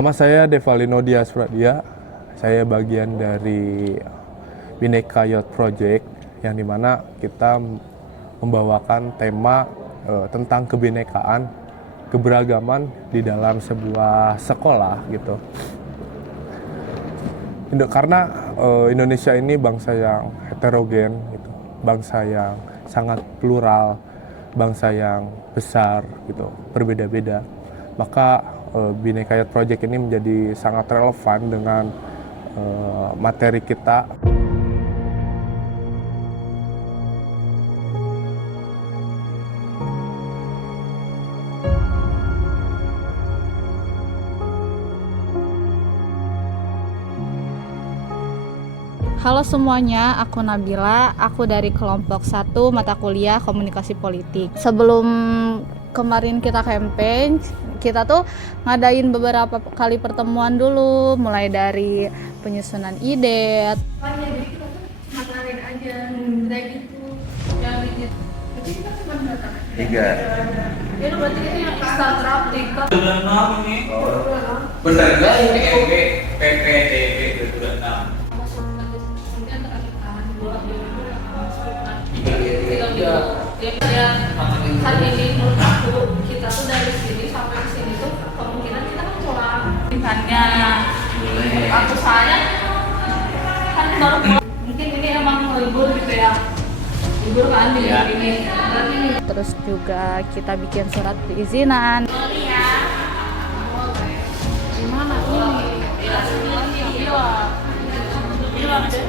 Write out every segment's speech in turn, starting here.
Nama saya Devalino Dias Pradia. Saya bagian dari Bhinneka Youth Project yang dimana kita membawakan tema tentang kebinekaan, keberagaman di dalam sebuah sekolah gitu. Karena Indonesia ini bangsa yang heterogen, gitu, bangsa yang sangat plural, bangsa yang besar, gitu, berbeda-beda. Maka Bhinneka Youth Project ini menjadi sangat relevan dengan materi kita. Halo semuanya, aku Nabila, aku dari kelompok 1 mata kuliah Komunikasi Politik. Sebelum kemarin kita campaign, kita tuh ngadain beberapa kali pertemuan dulu, mulai dari penyusunan ide. Jadi kita tuh ngapain aja, kayak gitu. Yang gitu. Jadi kita cuma datang. 3. Ya berarti itu yang Instagram, TikTok. Bulan 6 ini. Bener gak ini MB, PPDB 26. Hari ini menurut aku kita tuh dari sini sampai ke sini tuh kemungkinan kita kan pulang. Misalnya aku saya kan baru pulang. Mungkin ini emang libur gitu ya. Libur kan di ini. Berarti ini. Terus juga kita bikin surat perizinan. Gimana ini? Bilang deh.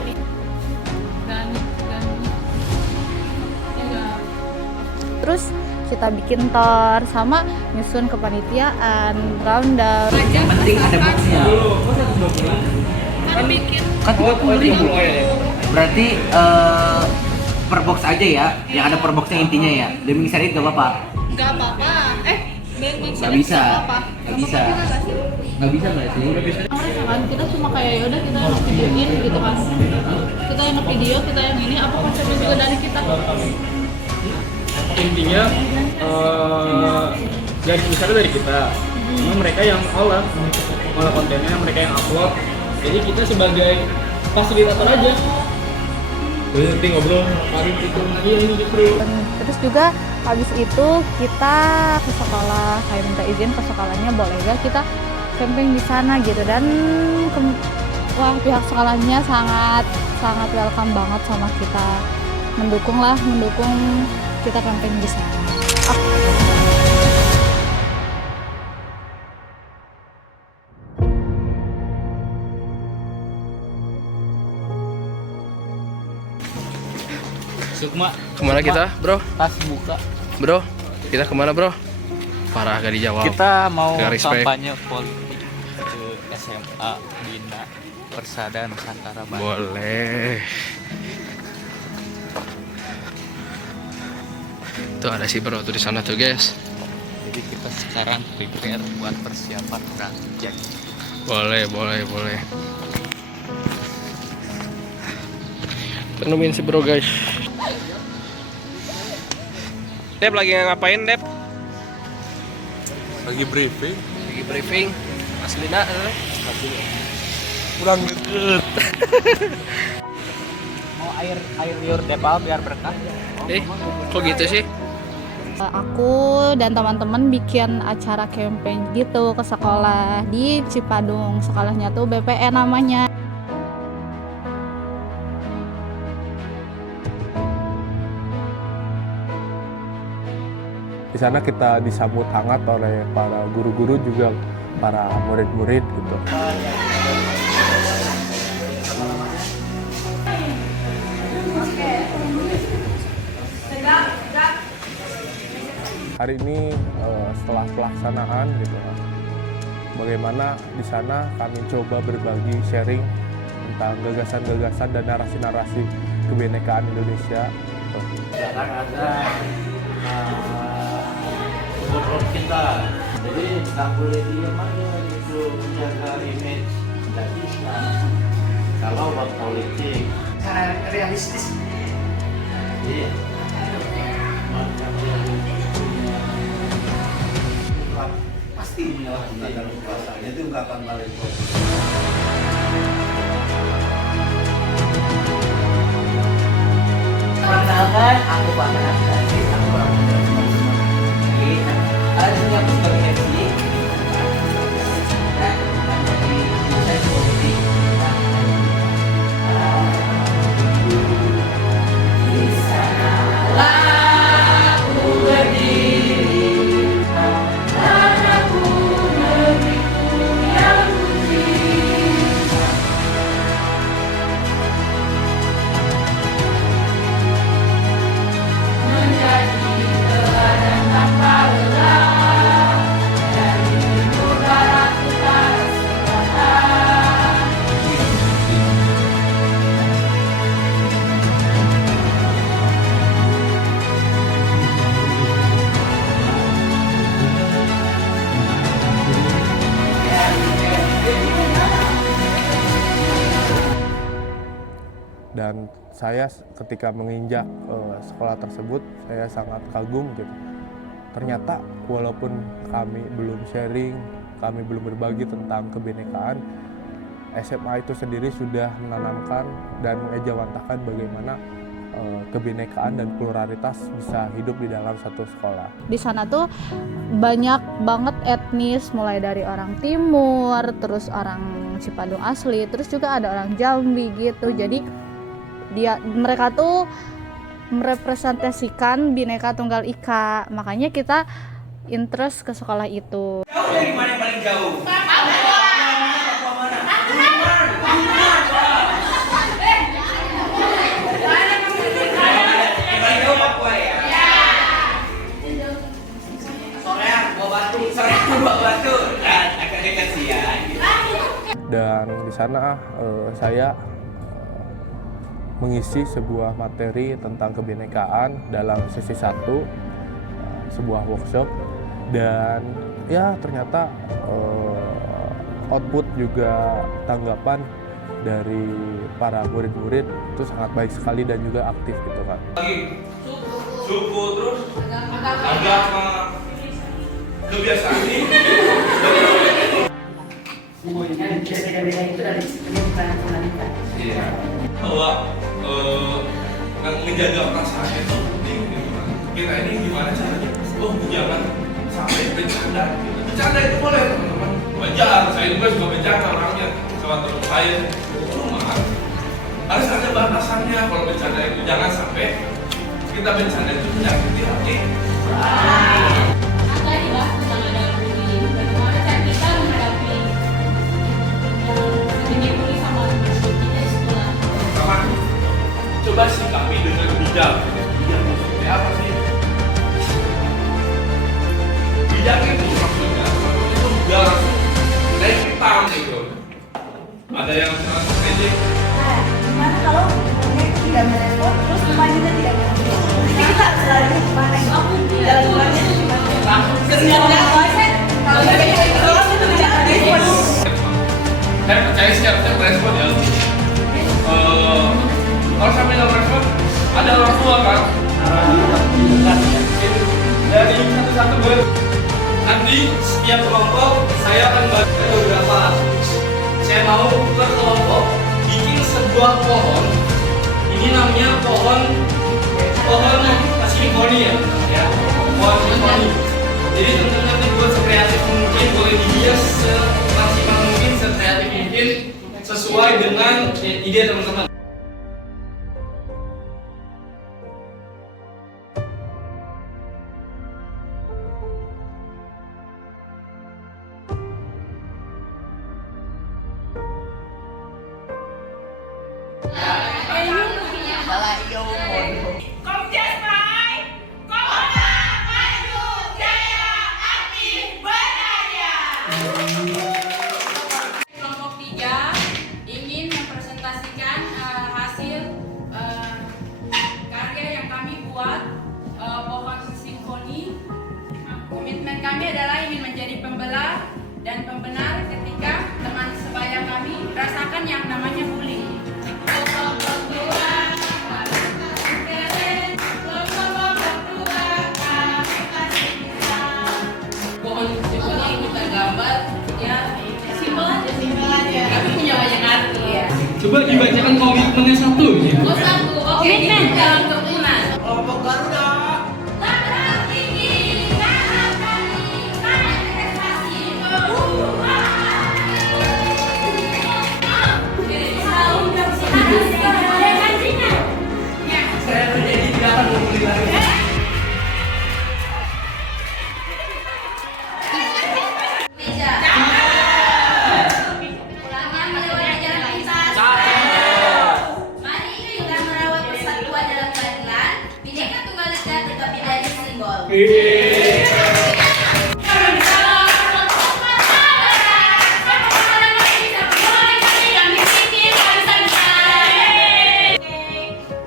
Terus kita bikin tor sama nyusun kepanitiaan, rundown. Yang penting ada boxnya. Kan bikin. Kan 30.000. Berarti per box aja ya, yang ada per boxnya intinya ya. Demi sedikit gak apa-apa. Nggak apa-apa. Gak bisa. Gak bisa. Gak bisa nggak sih? Mereka kan kita cuma kayak yaudah kita yang videoin gitu kan. Kita yang video, kita yang ini. Apa konsepnya juga dari kita? Intinya dari misalnya dari kita, cuma mereka yang olah kontennya, mereka yang upload, jadi kita sebagai fasilitator aja. Nanti ngobrol hari itu, iya ini gitu. Terus juga habis itu kita ke sekolah, kayak minta izin ke sekolahnya boleh gak kita camping di sana gitu, dan wah pihak sekolahnya sangat welcome banget sama kita, mendukung kita camping di sana. Sukma, Kemana kita, bro? tas buka. Bro, kita kemana, bro? Parah gak dijawab. Kita mau Gak respect. kampanye politik ke SMA Bina Persada Nusantara Bandung. Boleh. Tuh ada si bro tuh di sana tuh, guys. Jadi kita sekarang prepare buat persiapan berangkat. Boleh. Nemuin si bro, guys. Dep lagi ngapain, Dep? Lagi briefing, Aslina, kurang deket. Mau air liur depal biar berkah. Kok gitu sih? Aku dan teman-teman bikin acara campaign gitu ke sekolah di Cipadung. Sekolahnya tuh BPN namanya. Di sana kita disambut hangat oleh para guru-guru juga para murid-murid gitu. Hari ini setelah pelaksanaan gitu kan, bagaimana di sana kami coba berbagi sharing tentang gagasan-gagasan dan narasi-narasi kebinekaan Indonesia. Gitu. Akan ada support kita. Jadi nggak boleh diam aja gitu, menjaga image. Nggak bisa. Kalau buat politik, cara realistis. Iya. Pasti pasti ungkapan puasanya itu ungkapan paling populer. Perkenalkan, aku Pak Menakasi, aku orang Jadi, dunia aku sebagai MC dan menjadi saya politik di sanalah aku berdiri dan aku negeriku yang suci. Menjadi teladan tanpa lelah dari timur barat utara selatan. Dan saya ketika menginjak sekolah tersebut, saya sangat kagum gitu. Ternyata walaupun kami belum sharing, kami belum berbagi tentang kebinekaan, SMA itu sendiri sudah menanamkan dan mengejawantahkan bagaimana kebinekaan dan pluralitas bisa hidup di dalam satu sekolah. Di sana tuh banyak banget etnis, mulai dari orang Timur, terus orang Cipadung asli, terus juga ada orang Jambi gitu. Jadi mereka tuh merepresentasikan Bhinneka Tunggal Ika. Makanya kita interest ke sekolah itu. Jauh dari mana yang paling jauh? Dan di sana saya mengisi sebuah materi tentang kebinekaan dalam sesi 1, sebuah workshop, dan ya ternyata output juga tanggapan dari para murid-murid itu sangat baik sekali dan juga aktif gitu kan. Suku terus agama kebiasaan ini. Kan biasa-biasa itu dari pendidikan wanita. Iya. Bahwa menjaga perasaan itu penting gitu kan. Kita ini gimana caranya? Oh, jangan sampai bercanda. Bercanda itu boleh teman-teman. Wajar, saya juga suka bercanda orangnya. Sama teman saya. Cuma harus ada batasannya kalau bercanda itu. Jangan sampai kita bercanda itu menyakiti hati. Ada dibahas tentang ada bullying. Bagaimana cara kita menghadapi bullying sama kita di sekolah? Pertama, coba sikapi dengan bijak. Bijak maksudnya apa sih? Bijak itu maksudnya udah langsung naik hitam gitu. Ada yang sangat pendek. Gimana kalau tidak merespon, terus rumahnya tidak merespon? Jadi kita selalu gimana? Jalan keluarnya gimana? Sebenarnya kalau itu tidak merespon. Saya percaya sih harusnya merespon ya. Kalau sampai nggak merespon, ada orang tua kan? Dari satu-satu gue. Nanti setiap kelompok saya akan bagi beberapa. Saya mau per kelompok bikin sebuah pohon. Ini namanya pohon simfoni ya, pohon simfoni. Jadi teman-teman nanti buat sekreatif mungkin, boleh dihias semaksimal mungkin, sekreatif mungkin sesuai dengan ide teman-teman. Kelompok 3 ingin mempresentasikan hasil karya yang kami buat, pohon simfoni. Komitmen kami adalah ingin menjadi pembelah dan pembenar ketika teman sebaya kami rasakan yang namanya bullying. Coba dibacakan komitmennya satu. Gitu. Oh, satu. Oke, ini dalam kerukunan. Kelompok Garuda. Saya menjadi tidak akan membeli lagi. Meja. Ulangan melewati jalan pintas. Mari kita merawat persatuan dalam keadilan. Bineka Tunggal Ika tetap menjadi simbol.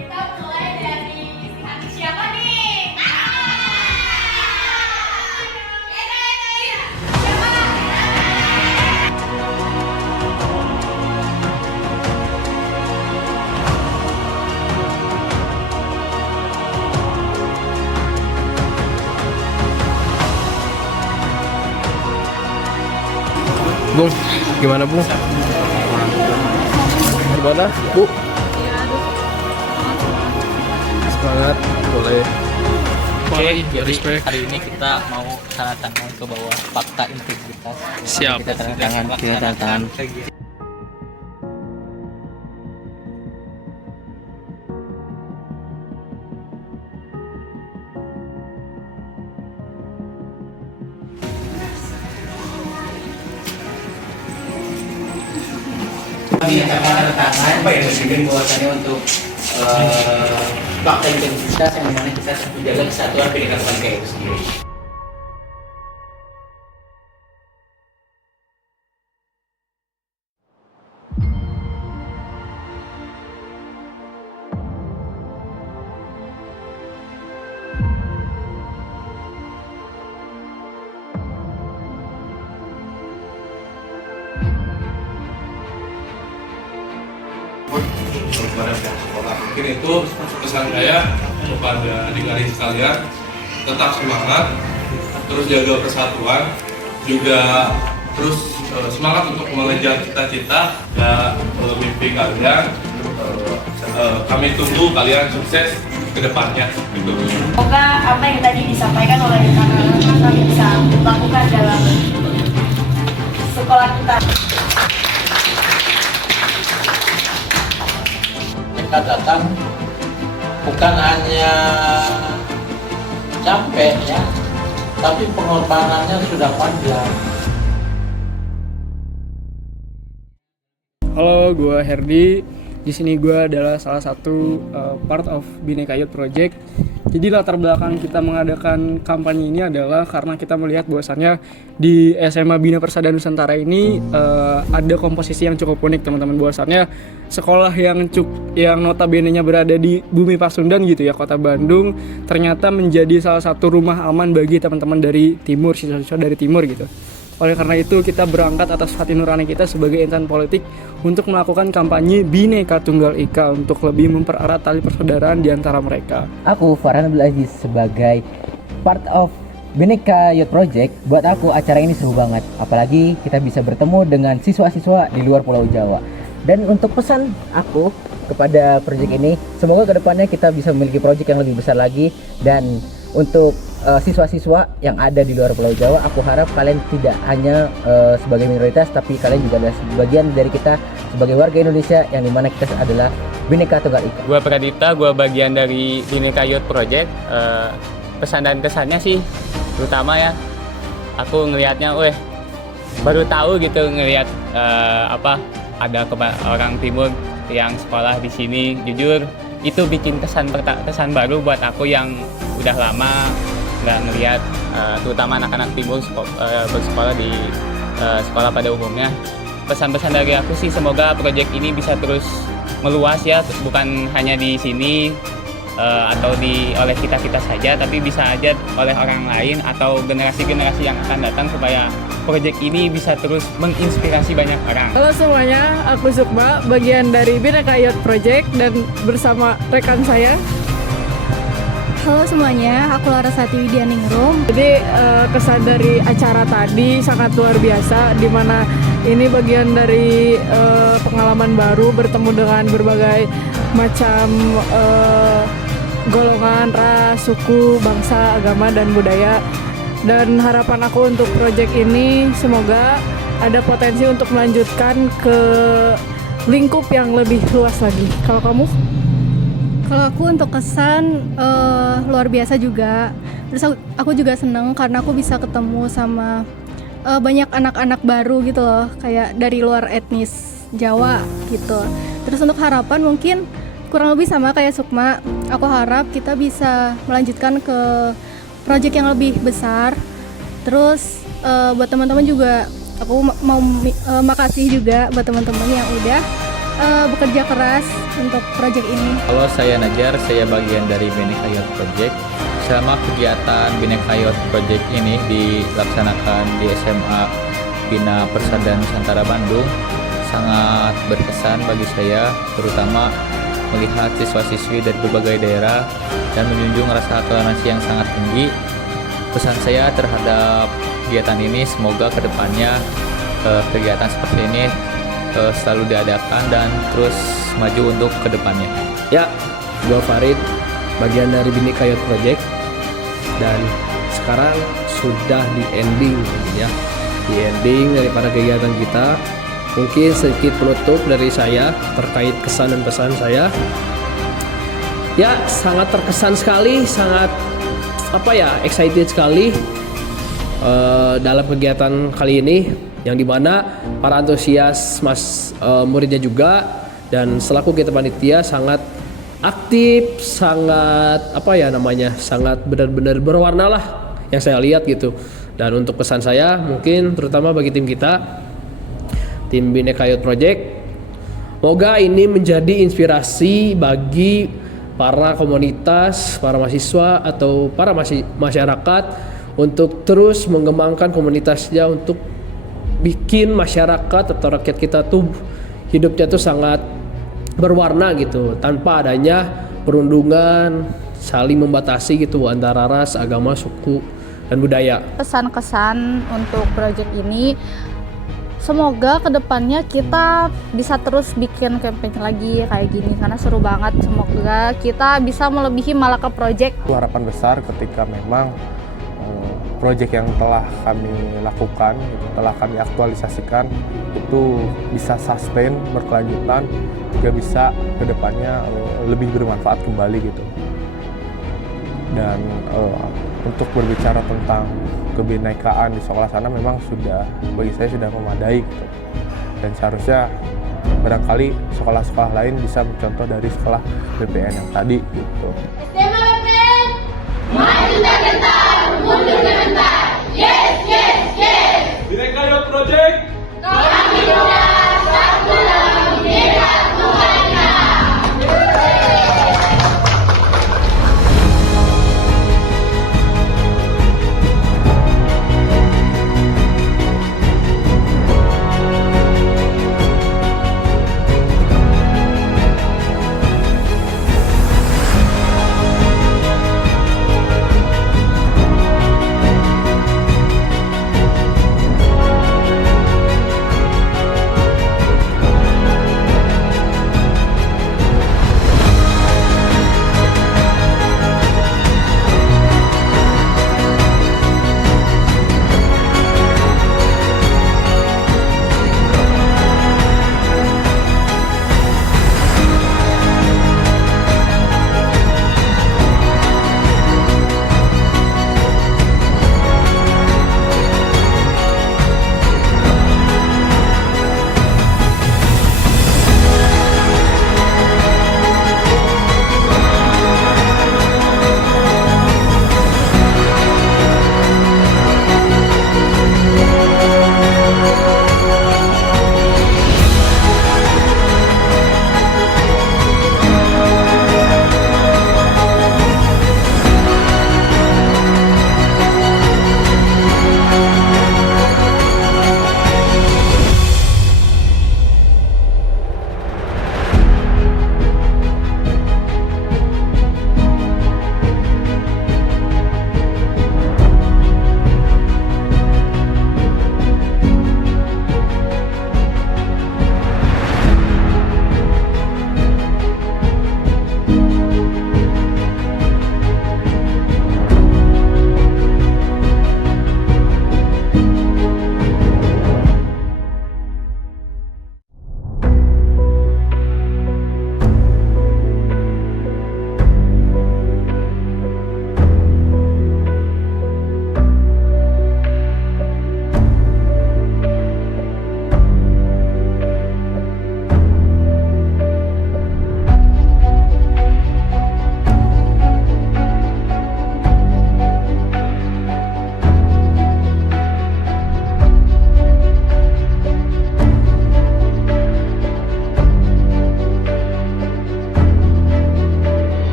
Kita mulai dari hati siapa nih? Bung, gimana Bung? Gimana Bu? Semangat, boleh. Oke, jadi respect. hari ini kita mau tanda tangan ke bawah fakta integritas. Siap. Kita tanda tangan. Menyatakan tanda tangan bahwasannya untuk fakta integritas yang dimana kita menjaga kesatuan pendidikan bangsa itu sendiri. Kepada pihak sekolah. Mungkin itu pesan saya kepada adik-adik sekalian, tetap semangat, terus jaga persatuan, juga terus semangat untuk mengejar cita-cita dan mimpi kalian. Kami tunggu kalian sukses ke depannya. Gitu. Semoga apa yang tadi disampaikan oleh anak-anak kami bisa lakukan dalam sekolah kita. Mereka datang bukan hanya capek ya, tapi pengorbanannya sudah panjang. Halo, gue Herdi. Di sini gue adalah salah satu part of Bineka Youth Project. Jadi latar belakang kita mengadakan kampanye ini adalah karena kita melihat bahwasannya di SMA Bina Persada Nusantara ini ada komposisi yang cukup unik, teman-teman. Bahwasannya sekolah yang notabene-nya berada di Bumi Pasundan gitu ya, Kota Bandung, ternyata menjadi salah satu rumah aman bagi teman-teman dari timur, siswa-siswa dari timur gitu. Oleh karena itu kita berangkat atas hati nurani kita sebagai insan politik untuk melakukan kampanye Bineka Tunggal Ika untuk lebih mempererat tali persaudaraan di antara mereka. Aku Farhan Abdul Aziz sebagai part of Bineka Youth Project. Buat aku acara ini seru banget, apalagi kita bisa bertemu dengan siswa-siswa di luar Pulau Jawa. Dan untuk pesan aku kepada proyek ini, semoga kedepannya kita bisa memiliki proyek yang lebih besar lagi. Dan untuk siswa-siswa yang ada di luar Pulau Jawa, aku harap kalian tidak hanya sebagai minoritas, tapi kalian juga adalah bagian dari kita sebagai warga Indonesia yang dimana kita adalah Bineka Tunggal Ika. Gue Pradipta, gue bagian dari Bineka Youth Project. Pesan dan kesannya sih, terutama ya, aku ngelihatnya, baru tahu gitu ngelihat ada orang timur yang sekolah di sini. Jujur itu bikin kesan baru buat aku yang udah lama nggak ngelihat, terutama anak-anak timur bersekolah di sekolah pada umumnya. Pesan-pesan dari aku sih, semoga proyek ini bisa terus meluas ya, bukan hanya di sini atau oleh kita saja, tapi bisa aja oleh orang lain atau generasi-generasi yang akan datang, supaya proyek ini bisa terus menginspirasi banyak orang. Halo semuanya, aku Sukma, bagian dari Bineka Youth Project dan bersama rekan saya. Halo semuanya, aku Larasati Widianingrum. Jadi kesan dari acara tadi sangat luar biasa, di mana Ini bagian dari pengalaman baru, bertemu dengan berbagai macam golongan, ras, suku, bangsa, agama, dan budaya. Dan harapan aku untuk proyek ini semoga ada potensi untuk melanjutkan ke lingkup yang lebih luas lagi. Kalau kamu? Kalau aku untuk kesan luar biasa juga. Terus aku juga seneng karena aku bisa ketemu sama banyak anak-anak baru gitu loh, kayak dari luar etnis Jawa gitu. Terus untuk harapan mungkin kurang lebih sama kayak Sukma. Aku harap kita bisa melanjutkan ke proyek yang lebih besar. Terus buat teman-teman juga aku mau makasih juga buat teman-teman yang udah bekerja keras untuk proyek ini. Halo, saya Najar, saya bagian dari Bhinneka Youth Project. Selama kegiatan Bhinneka Youth Project ini dilaksanakan di SMA Bina Persada Nusantara Bandung, sangat berkesan bagi saya, terutama melihat siswa-siswi dari berbagai daerah dan menjunjung rasa toleransi yang sangat tinggi. Pesan saya terhadap kegiatan ini, semoga kedepannya kegiatan seperti ini selalu diadakan dan terus maju untuk kedepannya. Ya, gua Farid, bagian dari Bhinneka Youth Project, dan sekarang sudah di ending ya, di ending daripada kegiatan kita. Mungkin sedikit penutup dari saya terkait kesan dan pesan saya. Ya, sangat terkesan sekali, sangat excited sekali dalam kegiatan kali ini, yang dimana para antusias muridnya juga dan selaku kita panitia sangat aktif, sangat sangat benar-benar berwarna lah yang saya lihat gitu. Dan untuk pesan saya mungkin terutama bagi tim kita, tim Bhinneka Youth Project, semoga ini menjadi inspirasi bagi para komunitas, para mahasiswa atau para masyarakat untuk terus mengembangkan komunitasnya, untuk bikin masyarakat atau rakyat kita tuh hidupnya tuh sangat berwarna gitu, tanpa adanya perundungan, saling membatasi gitu antara ras, agama, suku, dan budaya. Pesan-kesan untuk proyek ini, semoga kedepannya kita bisa terus bikin campaign lagi kayak gini karena seru banget. Semoga kita bisa melebihi Malaka Project. Harapan besar ketika memang proyek yang telah kami lakukan, telah kami aktualisasikan, itu bisa sustain, berkelanjutan, juga bisa kedepannya lebih bermanfaat kembali gitu. Dan untuk berbicara tentang kebinekaan di sekolah sana memang sudah, bagi saya sudah memadai gitu. Dan seharusnya barangkali sekolah-sekolah lain bisa mencontoh dari sekolah BPN yang tadi gitu.